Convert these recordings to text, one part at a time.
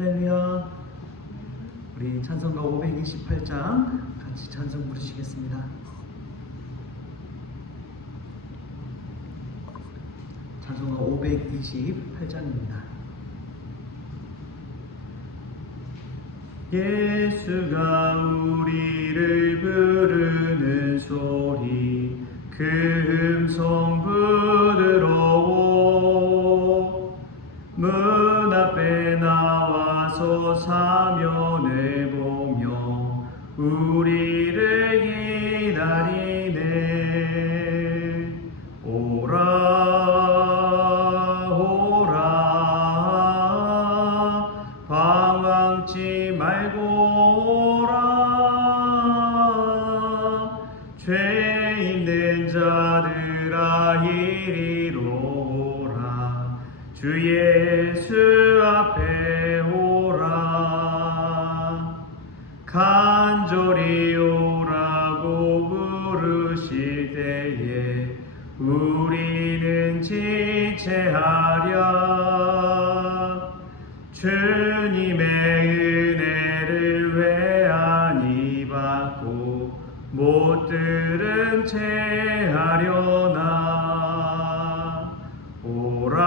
할렐루야. 우리 찬송가 528장 같이 찬송 부르시겠습니다. 찬송가 528장입니다. 예수가 우리를 부르는 소리 그 음성 부드러워 문 앞에 나와서 사면을 보며 우리를 기다리네. 오라 오라 방황치 말고 오라 죄 있는 자들아 이리로 오라 주 예수 앞에 오라. 간절히 오라고 부르실 때에 우리는 지체하랴. 주님의 은혜를 왜 아니 받고 못 들은 채 하려나. 오라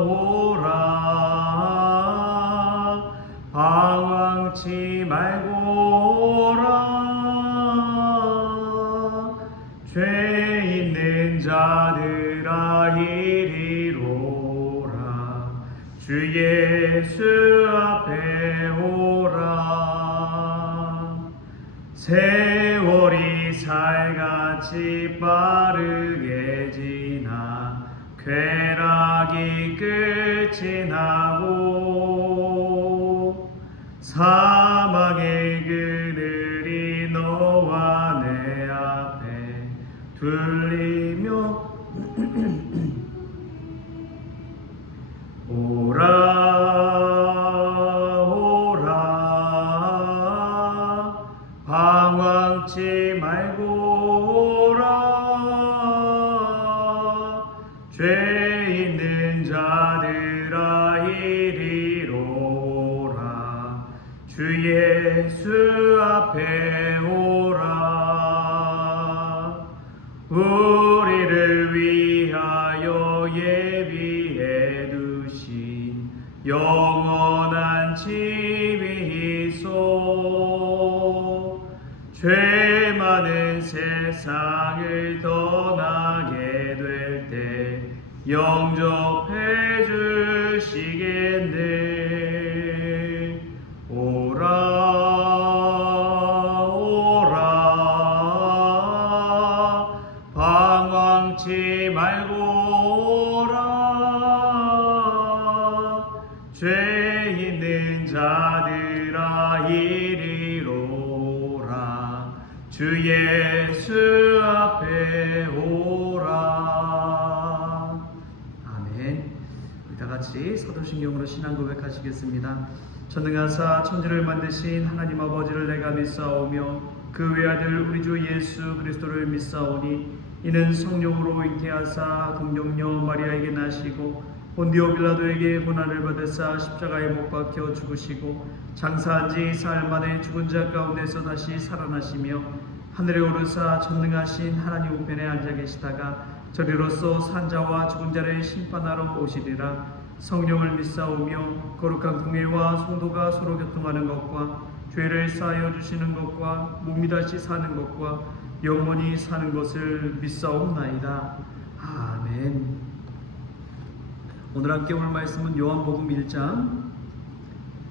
오라 방황치 말고 오라 죄 있는 자들아 이리로 오라 주 예수 앞에 오라. 세월이 살같이 빠르게 지나 쾌락이 끝이 나고 사망의 그늘이 너와 내 앞에 둘리며 오라 오라 방황치 말고 오라 죄 있는 자들아 이리로 오라 주 예수 앞에 오라. 우리를 위하여 예비해 두신 영원한 집이 있어 죄 많은 세상을 떠나게 될 때 영접해 주시겠네. 오라 오라 방황치 말고 오라 죄 있는 자들아 이리로 오라 주 예수 앞에 오라. 아멘. 우리 다같이 사도신경으로 신앙 고백하시겠습니다. 전능하사 천지를 만드신 하나님 아버지를 내가 믿사오며 그 외아들 우리 주 예수 그리스도를 믿사오니 이는 성령으로 잉태하사 동정녀 마리아에게 나시고 본디오 빌라도에게 고난을 받으사 십자가에 못 박혀 죽으시고 장사한 지 사흘 만에 죽은 자 가운데서 다시 살아나시며 하늘에 오르사 전능하신 하나님 우편에 앉아 계시다가 저리로서 산자와 죽은 자를 심판하러 오시리라. 성령을 믿사오며 거룩한 공회와 성도가 서로 교통하는 것과 죄를 사하여 주시는 것과 몸이 다시 사는 것과 영원히 사는 것을 믿사옵나이다. 아멘. 오늘 함께 올 말씀은 요한복음 1장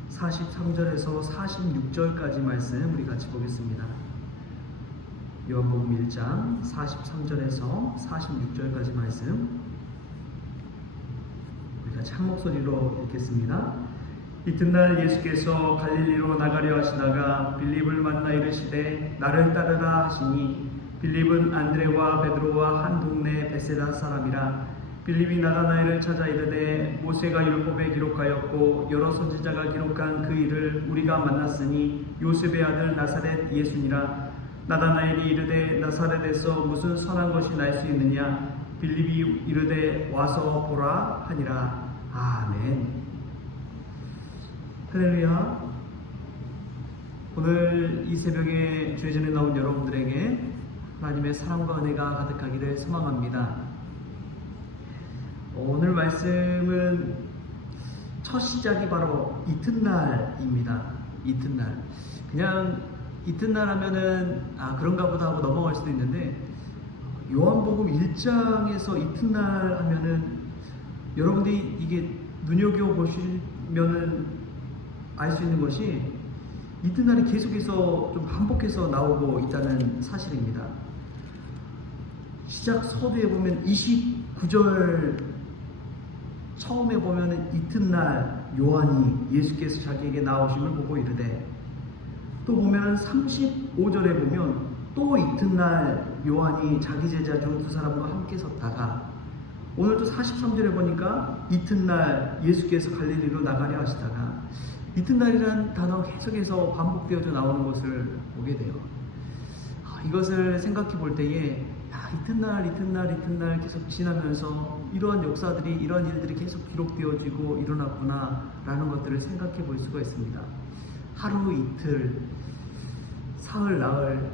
43절에서 46절까지 말씀 우리 같이 보겠습니다. 요한복음 1장 43절에서 46절까지 말씀 우리 같이 한 목소리로 읽겠습니다. 이튿날 예수께서 갈릴리로 나가려 하시다가 빌립을 만나 이르시되 나를 따르라 하시니 빌립은 안드레와 베드로와 한 동네 베세다 사람이라. 빌립이 나다나엘을 찾아 이르되 모세가 율법에 기록하였고 여러 선지자가 기록한 그 일을 우리가 만났으니 요셉의 아들 나사렛 예수니라. 나다나엘이 이르되 나사렛에서 무슨 선한 것이 날 수 있느냐. 빌립이 이르되 와서 보라 하니라. 아멘. 할렐루야. 오늘 이 새벽에 주의 전에 나온 여러분들에게 하나님의 사랑과 은혜가 가득하기를 소망합니다. 오늘 말씀은 첫 시작이 바로 이튿날입니다. 이튿날. 그냥 이튿날 하면은 그런가 보다 하고 넘어갈 수도 있는데, 요한복음 1장에서 이튿날 하면은 여러분들이 이게 눈여겨보시면은 알 수 있는 것이 이튿날이 계속해서 좀 반복해서 나오고 있다는 사실입니다. 시작 서두에 보면 29절 처음에 보면은 이튿날 요한이 예수께서 자기에게 나오심을 보고 이르되, 또 보면 35절에 보면 또 이튿날 요한이 자기 제자 중 두 사람과 함께 섰다가, 오늘 또 43절에 보니까 이튿날 예수께서 갈릴리로 나가려 하시다가, 이튿날이라는 단어가 계속해서 반복되어져 나오는 것을 보게 돼요. 이것을 생각해 볼 때에 이튿날 계속 지나면서 이러한 역사들이, 이러한 일들이 계속 기록되어지고 일어났구나 라는 것들을 생각해 볼 수가 있습니다. 하루 이틀, 사흘 나흘,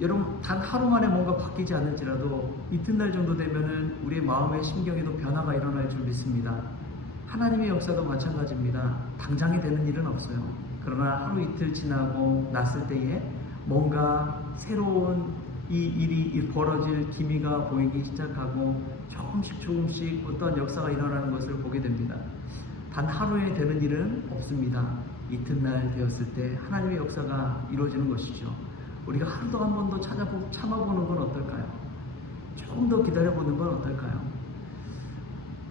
여러분 단 하루 만에 뭔가 바뀌지 않을지라도 이튿날 정도 되면은 우리의 마음의 심경에도 변화가 일어날 줄 믿습니다. 하나님의 역사도 마찬가지입니다. 당장에 되는 일은 없어요. 그러나 하루 이틀 지나고 났을 때에 뭔가 새로운 이 일이 벌어질 기미가 보이기 시작하고 조금씩 어떤 역사가 일어나는 것을 보게 됩니다. 단 하루에 되는 일은 없습니다. 이튿날 되었을 때 하나님의 역사가 이루어지는 것이죠. 우리가 하루도 한 번 더 참아보는 건 어떨까요? 조금 더 기다려보는 건 어떨까요?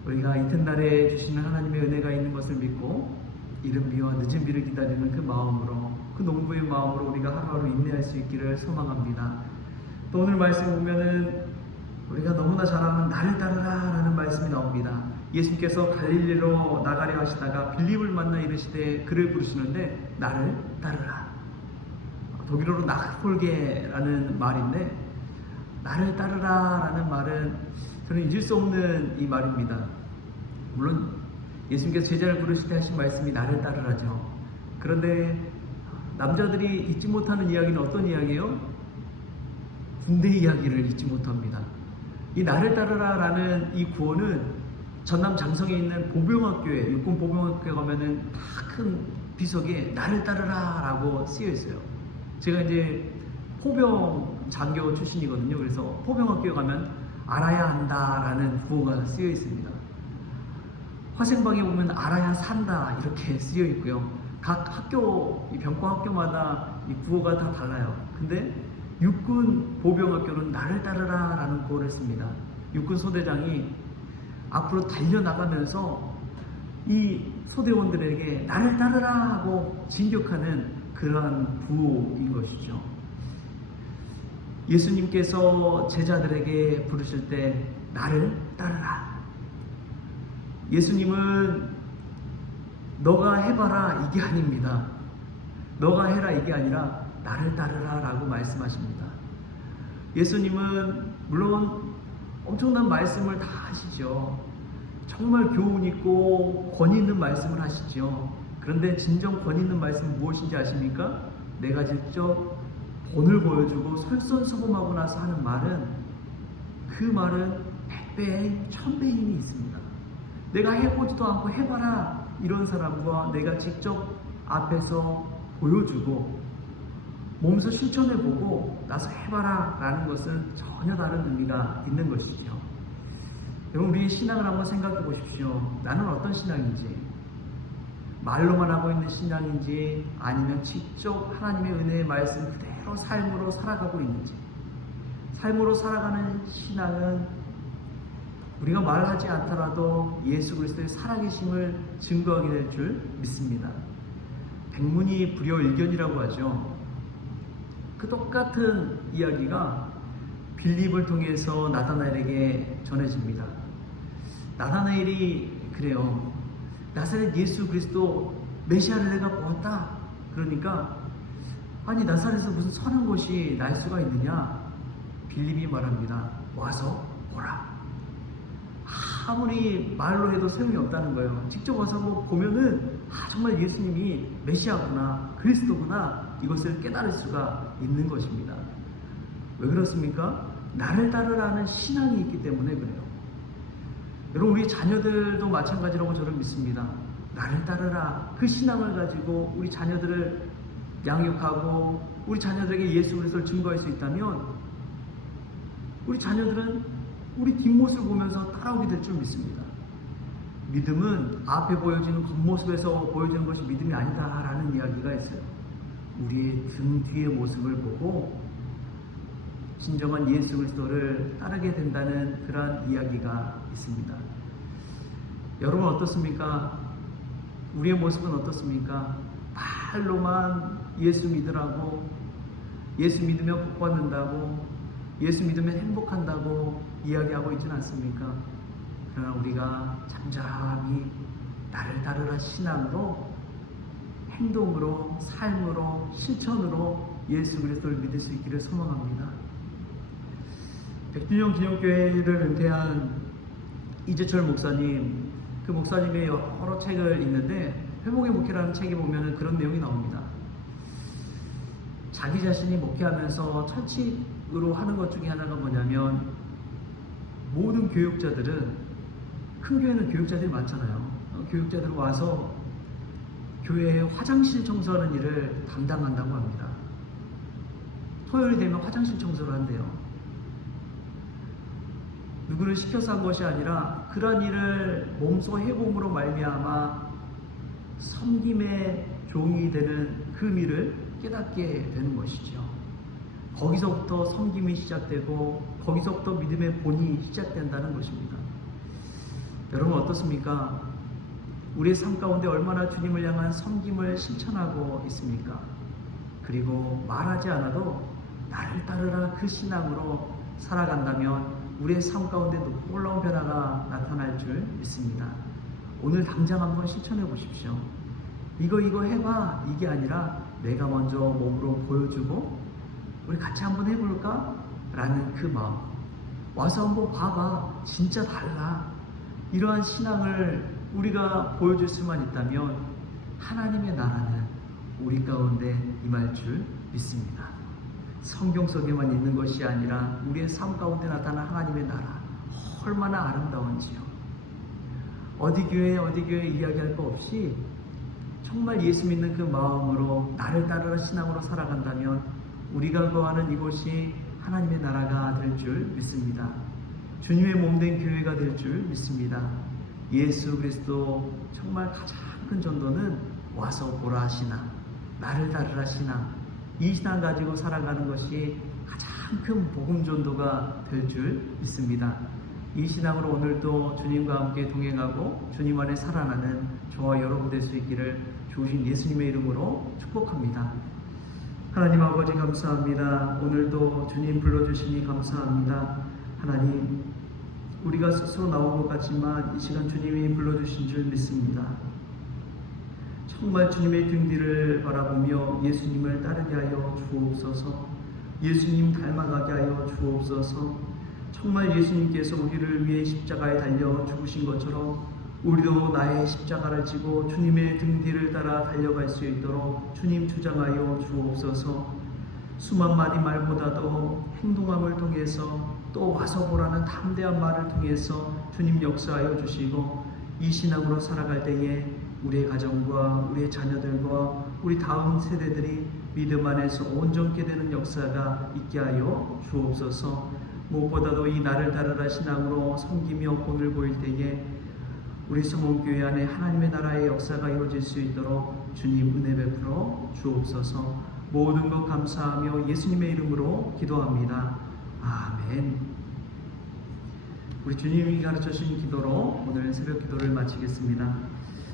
우리가 이튿날에 주시는 하나님의 은혜가 있는 것을 믿고 이른 비와 늦은 비를 기다리는 그 마음으로, 그 농부의 마음으로 우리가 하루하루 인내할 수 있기를 소망합니다. 또 오늘 말씀 보면은 우리가 너무나 잘 아는 나를 따르라 라는 말씀이 나옵니다. 예수님께서 갈릴리로 나가려 하시다가 빌립을 만나 이르시되 그를 부르시는데 나를 따르라. 독일어로 나폴게라는 말인데, 나를 따르라 라는 말은 저는 잊을 수 없는 이 말입니다. 물론 예수님께서 제자를 부르실 때 하신 말씀이 나를 따르라죠. 그런데 남자들이 잊지 못하는 이야기는 어떤 이야기예요? 군대 이야기를 잊지 못합니다. 이 나를 따르라 라는 이 구호는 전남 장성에 있는 보병학교에, 육군 보병학교에 가면은 다 큰 비석에 나를 따르라 라고 쓰여 있어요. 제가 이제 포병 장교 출신이거든요. 그래서 포병학교에 가면 알아야 한다 라는 구호가 쓰여 있습니다. 화생방에 보면 알아야 산다 이렇게 쓰여 있고요. 각 학교, 이 병과 학교마다 이 구호가 다 달라요. 근데 육군 보병학교는 나를 따르라 라는 구호를 씁니다. 육군 소대장이 앞으로 달려나가면서 이 소대원들에게 나를 따르라 하고 진격하는 그러한 구호인 것이죠. 예수님께서 제자들에게 부르실 때 나를 따르라. 예수님은 너가 해봐라 이게 아닙니다. 너가 해라 이게 아니라 나를 따르라 라고 말씀하십니다. 예수님은 물론 엄청난 말씀을 다 하시죠. 정말 교훈 있고 권위 있는 말씀을 하시죠. 그런데 진정 권위 있는 말씀은 무엇인지 아십니까? 내가 직접 본을 보여주고 설선서범하고 나서 하는 말은, 그 말은 100배에 1000배의 힘이 있습니다. 내가 해보지도 않고 해봐라 이런 사람과 내가 직접 앞에서 보여주고 몸소 실천해보고 나서 해봐라 라는 것은 전혀 다른 의미가 있는 것이죠. 여러분, 우리의 신앙을 한번 생각해 보십시오. 나는 어떤 신앙인지, 말로만 하고 있는 신앙인지 아니면 직접 하나님의 은혜의 말씀 그대로 삶으로 살아가고 있는지. 삶으로 살아가는 신앙은 우리가 말하지 않더라도 예수 그리스도의 살아계심을 증거하게 될 줄 믿습니다. 백문이 불여일견이라고 하죠. 그 똑같은 이야기가 빌립을 통해서 나다나엘에게 전해집니다. 나다나엘이 그래요. 나사렛 예수 그리스도 메시아를 내가 보았다. 그러니까 아니 나사렛에서 무슨 선한 것이 날 수가 있느냐? 빌립이 말합니다. 와서 보라. 아무리 말로 해도 소용이 없다는 거예요. 직접 와서 보면은 정말 예수님이 메시아구나, 그리스도구나, 이것을 깨달을 수가 있는 것입니다. 왜 그렇습니까? 나를 따르라는 신앙이 있기 때문에 그래요. 여러분, 우리 자녀들도 마찬가지라고 저는 믿습니다. 나를 따르라, 그 신앙을 가지고 우리 자녀들을 양육하고 우리 자녀들에게 예수 그리스도를 증거할 수 있다면 우리 자녀들은 우리 뒷모습을 보면서 따라오게 될 줄 믿습니다. 믿음은 앞에 보여지는 겉모습에서 보여지는 것이 믿음이 아니다라는 이야기가 있어요. 우리의 등 뒤의 모습을 보고 진정한 예수 그리스도를 따르게 된다는 그러한 이야기가 있습니다. 여러분 어떻습니까? 우리의 모습은 어떻습니까? 말로만 예수 믿으라고, 예수 믿으면 복 받는다고, 예수 믿으면 행복한다고 이야기하고 있지는 않습니까? 그러나 우리가 잠잠히 나를 따르라 신앙으로, 행동으로, 삶으로, 실천으로 예수 그리스도를 믿을 수 있기를 소망합니다. 백준영 기념교회를 은퇴한 이재철 목사님, 그 목사님의 여러 책을 읽는데 회복의 목회라는 책에 보면 그런 내용이 나옵니다. 자기 자신이 목회하면서 철칙으로 하는 것 중에 하나가 뭐냐면, 모든 교육자들은, 큰 교회는 교육자들이 많잖아요. 교육자들 와서 교회의 화장실 청소하는 일을 담당한다고 합니다. 토요일이 되면 화장실 청소를 한대요. 누구를 시켜서 한 것이 아니라 그런 일을 몸소 해봄으로 말미암아 섬김의 종이 되는 그 의미를 깨닫게 되는 것이죠. 거기서부터 섬김이 시작되고 거기서부터 믿음의 본이 시작된다는 것입니다. 여러분 어떻습니까? 우리의 삶 가운데 얼마나 주님을 향한 섬김을 실천하고 있습니까? 그리고 말하지 않아도 나를 따르라 그 신앙으로 살아간다면 우리의 삶 가운데 놀라운 변화가 나타날 줄 믿습니다. 오늘 당장 한번 실천해 보십시오. 이거 해봐, 이게 아니라 내가 먼저 몸으로 보여주고 우리 같이 한번 해볼까? 라는 그 마음. 와서 한번 봐봐, 진짜 달라. 이러한 신앙을 우리가 보여줄 수만 있다면 하나님의 나라는 우리 가운데 임할 줄 믿습니다. 성경 속에만 있는 것이 아니라 우리의 삶 가운데 나타난 하나님의 나라, 얼마나 아름다운지요. 어디 교회 이야기할 거 없이 정말 예수 믿는 그 마음으로 나를 따르라 신앙으로 살아간다면 우리가 거하는 이곳이 하나님의 나라가 될 줄 믿습니다. 주님의 몸된 교회가 될 줄 믿습니다. 예수 그리스도 정말 가장 큰 전도는 와서 보라 하시나, 나를 따르라 신앙, 이 신앙 가지고 살아가는 것이 가장 큰 복음 전도가 될 줄 믿습니다. 이 신앙으로 오늘도 주님과 함께 동행하고 주님 안에 살아나는 저와 여러분 될 수 있기를 주신 예수님의 이름으로 축복합니다. 하나님 아버지 감사합니다. 오늘도 주님 불러주시니 감사합니다. 하나님, 우리가 스스로 나온 것 같지만 이 시간 주님이 불러주신 줄 믿습니다. 정말 주님의 등 뒤를 바라보며 예수님을 따르게 하여 주옵소서. 예수님 닮아가게 하여 주옵소서. 정말 예수님께서 우리를 위해 십자가에 달려 죽으신 것처럼 우리도 나의 십자가를 지고 주님의 등 뒤를 따라 달려갈 수 있도록 주님 주장하여 주옵소서. 수만 마디 말보다도 행동함을 통해서 또 와서 보라는 담대한 말을 통해서 주님 역사하여 주시고 이 신앙으로 살아갈 때에 우리의 가정과 우리의 자녀들과 우리 다음 세대들이 믿음 안에서 온전케 되는 역사가 있게 하여 주옵소서. 무엇보다도 이 나를 따르라 신앙으로 섬기며 본을 보일 때에 우리 성원교회 안에 하나님의 나라의 역사가 이루어질 수 있도록 주님 은혜 베풀어 주옵소서. 모든 것 감사하며 예수님의 이름으로 기도합니다. 아멘. 우리 주님이 가르쳐주신 기도로 오늘 새벽 기도를 마치겠습니다.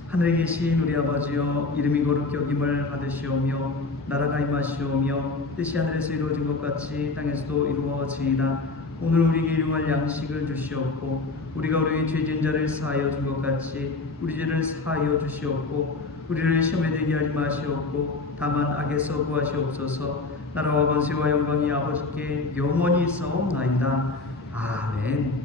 하늘에 계신 우리 아버지여, 이름이 거룩히 여김을 받으시오며 나라가 임하시오며 뜻이 하늘에서 이루어진 것 같이 땅에서도 이루어지이다. 오늘 우리에게 일용할 양식을 주시옵고 우리가 우리의 죄진 자를 사하여 준 것 같이 우리 죄를 사하여 주시옵고 우리를 시험에 들게 하지 마시옵고 다만 악에서 구하시옵소서. 나라와 권세와 영광이 아버지께 영원히 있사옵나이다. 아멘.